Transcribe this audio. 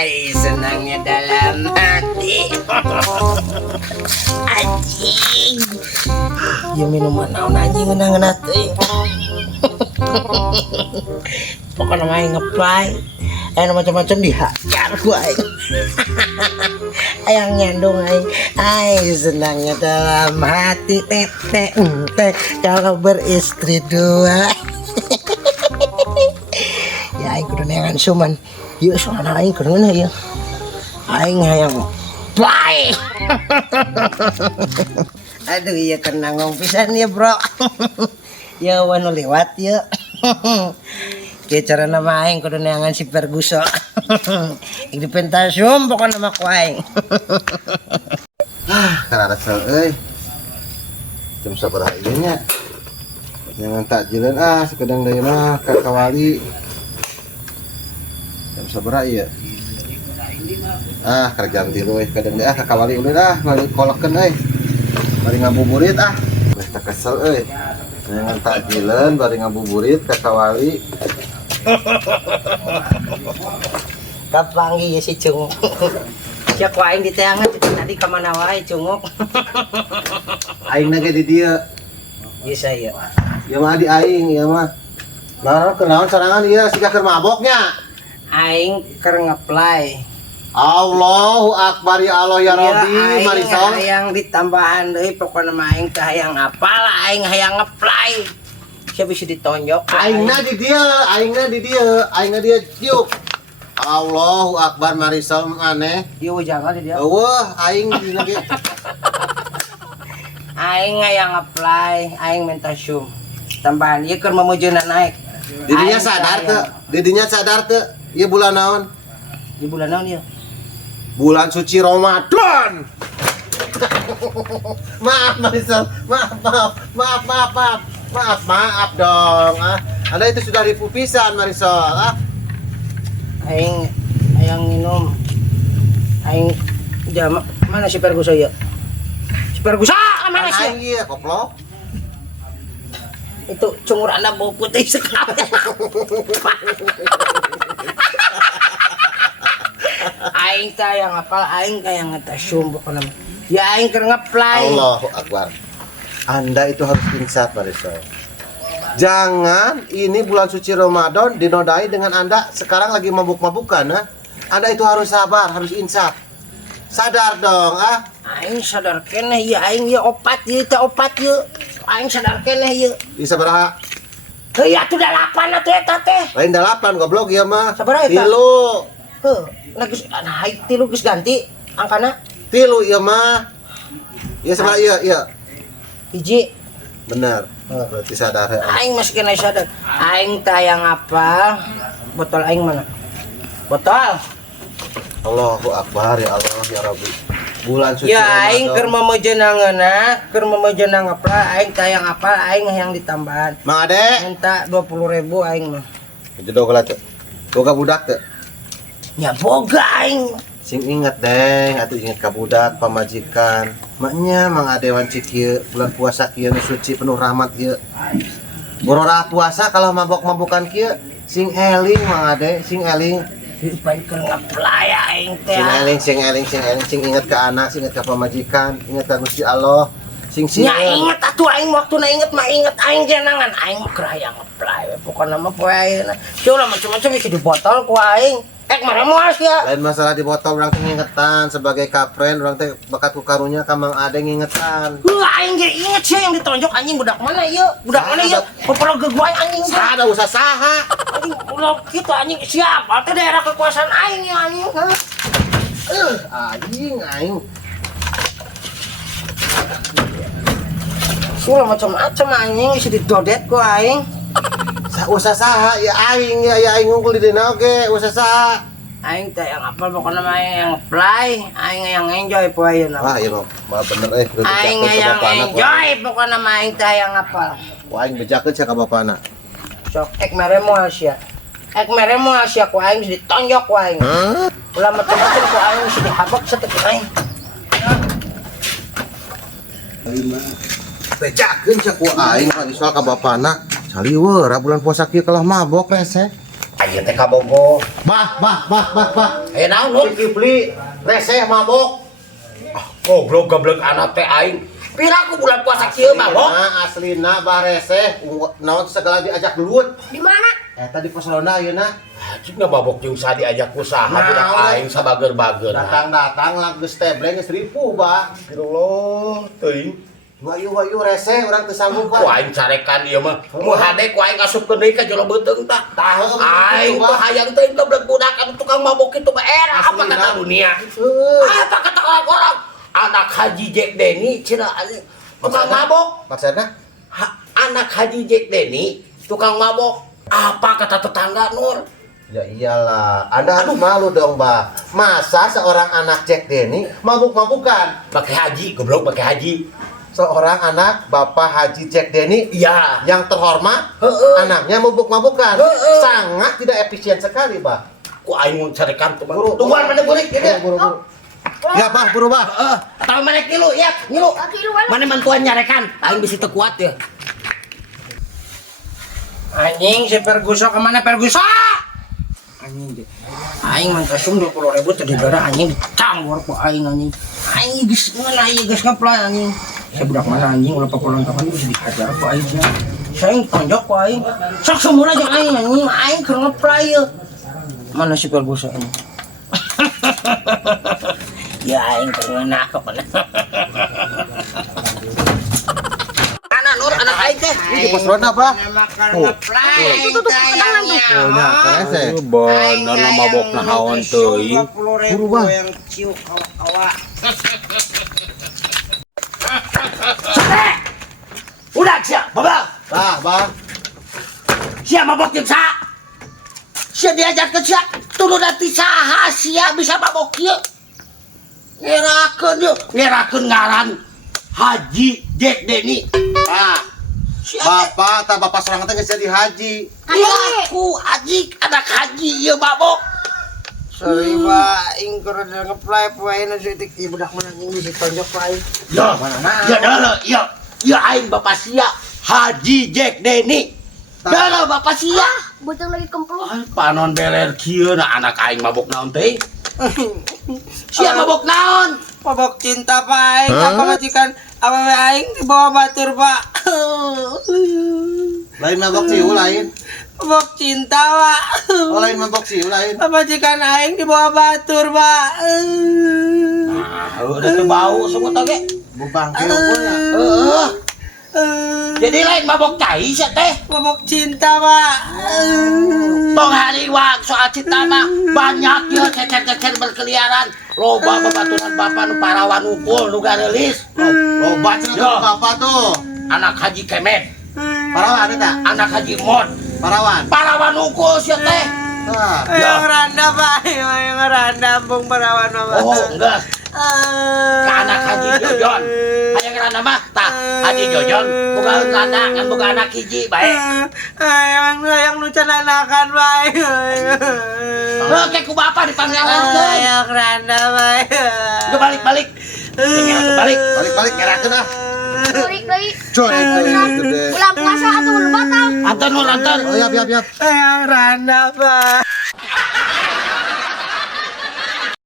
Ay, senangnya dalam hati. Anjing. Ya minuman naon anjing ngeunah teuing. Pokoknya main ngeplay. Macam-macam dihajar ku aing. Ayang nyandung aing. Ay, senangnya dalam hati tete kalau beristri dua. Ya aing kudu neangan suman. Yuk soalnya aing kudu ya. Aing hayang play. Aduh iya kena ngong pisan ya bro. Ya wanu lewat ya. Kayak cara nama aing kudu neangan si Ferguson. Ini pentasum pokoknya nama ku aing. Karena resel euy. Jam sabaraha ieu nya? Jangan takjilan sekedang deui mah ka kawali. Jam sabaraha ieu? Kerjaan tilu kadang deh ka kawali udah dah balik kolekeun euy. Bari ngabuburit Wes tak kesel euy. Jangan takjilan bari ngabuburit ka kawali. Kapanggi ya si Cunguk. Siap ku aing diteangan tadi ka mana wae Cunguk. Aing ge di dieu. Ieu saya. Ya mah di aing ya mah. Nah, kenaon sarangan ieu siga keur maboknya. Aing keur ngeplay. Allahu Akbar ya Allah ya Rabbi Marisol. Hayang ditambahan deui pokona mah aing teh hayang apal aing hayang ngeplay. Siapa bisa ditonjok? Aingna di dia yuk. Allahu Akbar Marisol aneh. Ieu jangan di dia. Eueuh aing dina ge. Aing hayang ngeplay, aing minta sum. Tambahan ieu keur memujeunna naik. Didinya sadar teu? Ieu bulan naon? Di bulan naon ieu? Bulan suci Ramadan. Maaf Marisol, maaf dong. Anda itu sudah ribu pisan Marisol. Aing hayang minum. Aing jam mana si Ferguson ya? Si Ferguson mana sih? Aing ieu koplok. Itu cungur anda bau putih sekali. Aing teh yang apal aing kayak ngetasum pokoknya. Ya aing keur ngeplay. Allahu Akbar. Anda itu harus insaf Marisol. Jangan ini bulan suci Ramadan dinodai dengan Anda sekarang lagi mabuk-mabukan Anda itu harus sabar, harus insaf. Sadar dong Aing sadar keneh ya aing ya opat ieu teh opat ieu. Aing sadar keneh ieu. Bisa baraha? Heuh atuh 8 atuh eta teh. Lain 8 goblok ieu mah. Sabaraha eta? 3. Heuh, geus nah 3 geus ganti angkana. 3 ieu mah. Ieu sabaraha ieu? Hiji. Bener. Berarti sadar ya. Aing masih kena sadar. Aing teh yang apa? Botol aing mana? Botol. Allahu Akbar ya Allah ya Rabbi. Bulan suci Ya Ramadan. aing keur memejeunangeuna, keur memejeunang apa? Aing teh yang apa? Aing yang ditambahan. Mang Ade, Minta 20.000 aing mah. jodoh geula teu. Boga budak teu? Ya boga aing. Sing inget deh, atuh inget ka budak pamajikan. Maknya Mang Ade wancik ieu bulan puasa kieu suci penuh rahmat ieu. Bororah puasa kalau mabok-mabokan kieu sing eling Mang Ade, sing eling. Dipan keur ngaplay aing teh. Sing inget ke anak, sing inget ke pamajikan, inget ke Gusti Allah. Sing Ya inget atuh aing waktuna inget mah inget aing jenangan aing keur hayang ngaplay. Pokona mah poe ayeuna. Coba macam-macam bisa di botol ku aing. Mana moal ya? Lain masalah di botol orang teh ngingetan sebagai kapren orang teh bakat ku karunya ka Mang Ade ngingetan. Aing ge inget sih yang ditonjok anjing budak mana ieu? Budak mana ieu? Popolo gegoy anjing. Sada usah saha. Anjing ulah kitu anjing siap. Teh daerah kekuasaan aing ya anjing. Aing. Sulah macam-macam anjing bisa didodet ku aing. Usah saha ya aing ya aing ngungkul di dina oge usah saha. Aing teh yang apal pokona mah yang play, aing yang enjoy poe ayeuna. Wah, ieu mah bener Aing yang enjoy pokona mah aing teh yang apal. Ku aing bejakeun sia ka bapana. Sok ek mere moal sia. Ek mere moal sia ku aing ditonjok ku aing. Ulah macam-macam ku aing si dihabak sa teu aing. Bejakeun sia ku aing ka soal ka bapana. Saliweur bulan puasa kieu kalah mabok rese. Ayo teh kabogo. Bah. Ayo naon Nur? Kipli rese mabok. Goblok anak teh aing. Piraku bulan puasa kieu mabok? Aslina bah rese. Naon segala diajak duluan. Di mana? Tadi pas Ronda ayeuna. Cik mabok jeung sa diajak usaha Nah, budak ulah. aing sabager-bager. Datang lang geus tebleng geus ripuh, Bah. Astagfirullah, teuing. Wayu rese urang teu sanggup, Ku Bah. aing carekan ieu mah. Mu hade ku aing asupkeun deui ka jolo beuteung tah. Tahu Aing teh hayang teh keblek budak anu tukang mabok kitu mah era apa Aslina. kata dunia. Apa kata orang-orang? Anak Haji Jack Denny cenah anjing tukang mabok. Maksudna? Anak Haji Jack Denny tukang mabok. Apa kata tetangga Nur? Ya iyalah, Anda harus malu dong, Bah. Masa seorang anak Jack Denny mabuk-mabukan? Pakai haji, goblok pakai haji. Seorang anak Bapak Haji Jack Denny Iya. yang terhormat, Heeh. anaknya mabuk-mabukan. Heeh. Sangat tidak efisien sekali, Bah. Ku aing mun carekan tuh. Buru. Tungguan mana burik ya. Buru. Ya, Bah, buru, Bah. Tahu mana kilo ya, ngilu. Mana mantuan nyarekan, aing bisa teu kuat ya. Anjing si Perguso kemana Perguso? Anjing deh. Aing mantasum 20.000 tadi gara anjing dicampur ku aing anjing. Aing geus mana ieu geus ngaplan anjing. Saya budak mana anjing ulah papulang kapan bisa dihajar ku aing sia. Saya tonjok ku aing. Sok semua aja aing anjing aing keur ngeplay ieu. Mana si Perguso anjing? Ya aing keur ngeunah mana. Anak Nur anak aing teh. Ini pas Ronda, Bah. Itu ketenangan tuh. Oh, nah, rese. Bener na mabok na haon teuing. Buru, Bah. yang cium awak. Udah sia, babal. Bah. Sia mabok jeung sa. Sia diajak ke sia, turun nanti saha sia bisa mabok kieu. Ngerakeun ngaran Haji Jack Denny. Sia Bapak, tak bapak seorang teh geus jadi haji. aku haji anak haji ieu mabok. Sorry Pak, aing keur ngeplay poeina seutik ieu budak mana anjing bisa tonjok ku aing. Ya, ya dahlah, ya aing bapak sia Haji Jack Denny. Dahlah bapak sia. Bocah lagi kemplung. Ay, panon beler kieu na anak aing mabok naon teh? Sia mabok naon? Mabok cinta Pak aing, apa majikan apa aing dibawa batur Pak. Lain mabok siu lain. Mabok cinta Pak. Oh, lain mabok siu lain. Apa majikan aing dibawa batur Pak. Udah teu bau sungut oge. Bubangke unggulnya. Heeh. Jadi lain mabok cai sia teh. Mabok cinta Pak. Tong hariwang soal cinta mah banyak ya cecer-cecer berkeliaran. Loba babaturan bapak nu parawan unggul nu garelis. Loba cenah tuh bapak tuh. Anak Haji Kemet, Parawan eta. anak Haji Mod, Parawan. parawan unggul sia teh. Tah. Yang randa Pak, yang randa bung perawan Pak. Oh, enggak. Ke anak Haji Jojon. Hayang rana mah tah Haji Jojon boga rana kan boga anak hiji bae. Yang nu can anakan bae. Oke ku bapak dipanggilankeun. Yang randa bae. Udah balik-balik. Tinggal balik. Balik ngerakeun ah. Balik deui. Coy, gede. Bulan puasa atuh batal. Antar nur antar. Oh, yap. Yang randa Pak.